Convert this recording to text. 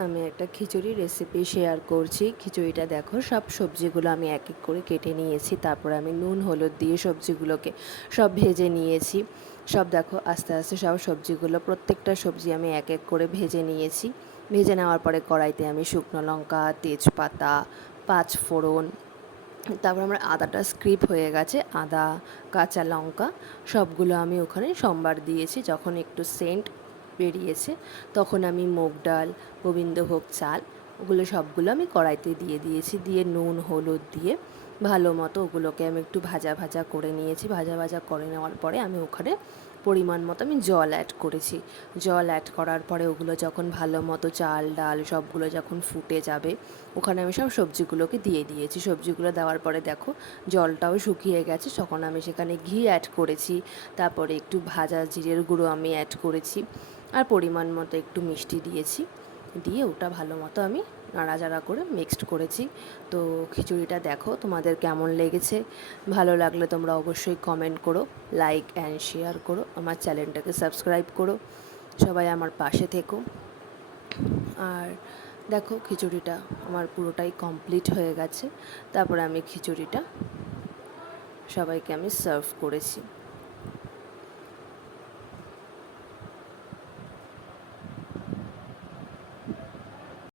আমি একটা খিচুড়ি recipe share করছি। খিচুড়িটা দেখো, সব সবজিগুলো আমি এক এক করে কেটে নিয়েছি। তারপরে আমি নুন হলুদ দিয়ে সবজিগুলোকে সব ভেজে নিয়েছি। সব দেখো আস্তে আস্তে সব সবজিগুলো, প্রত্যেকটা সবজি আমি এক এক করে ভেজে নিয়েছি। ভেজে নেওয়ার পরে কড়াইতে আমি শুকনো লঙ্কা, তেজপাতা, পাঁচ ফোড়ন, তারপর আমার আদাটা স্ক্রিপ হয়ে গেছে, আদা, কাঁচা লঙ্কা সবগুলো আমি ওখানে সম্বার দিয়েছি। যখন একটু সেন্ট বেরিয়েছে তখন আমি মুগ ডাল, গোবিন্দভোগ চাল, ওগুলো সবগুলো আমি কড়াইতে দিয়ে দিয়েছি। দিয়ে নুন হলুদ দিয়ে ভালো মতো ওগুলোকে আমি একটু ভাজা ভাজা করে নিয়েছি। ভাজা ভাজা করে নেওয়ার পরে আমি ওখানে পরিমাণ মতো আমি জল অ্যাড করেছি। জল অ্যাড করার পরে ওগুলো যখন ভালো মতো চাল ডাল সবগুলো যখন ফুটে যাবে, ওখানে আমি সব সবজিগুলোকে দিয়ে দিয়েছি। সবজিগুলো দেওয়ার পরে দেখো জলটাও শুকিয়ে গেছে। তখন আমি সেখানে ঘি অ্যাড করেছি, তারপরে একটু ভাজা জিরের গুঁড়ো আমি অ্যাড করেছি, আর পরিমাণ মতো একটু মিষ্টি দিয়েছি। দিয়ে ওটা ভালো মতো আমি নাড়াচাড়া করে মিক্সড করেছি। তো খিচুড়িটা দেখো তোমাদের কেমন লেগেছে। ভালো লাগলে তোমরা অবশ্যই কমেন্ট করো, লাইক অ্যান্ড শেয়ার করো, আমার চ্যানেলটাকে সাবস্ক্রাইব করো। সবাই আমার পাশে থেকো। আর দেখো খিচুড়িটা আমার পুরোটাই কমপ্লিট হয়ে গেছে। তারপরে আমি খিচুড়িটা সবাইকে আমি সার্ভ করেছি।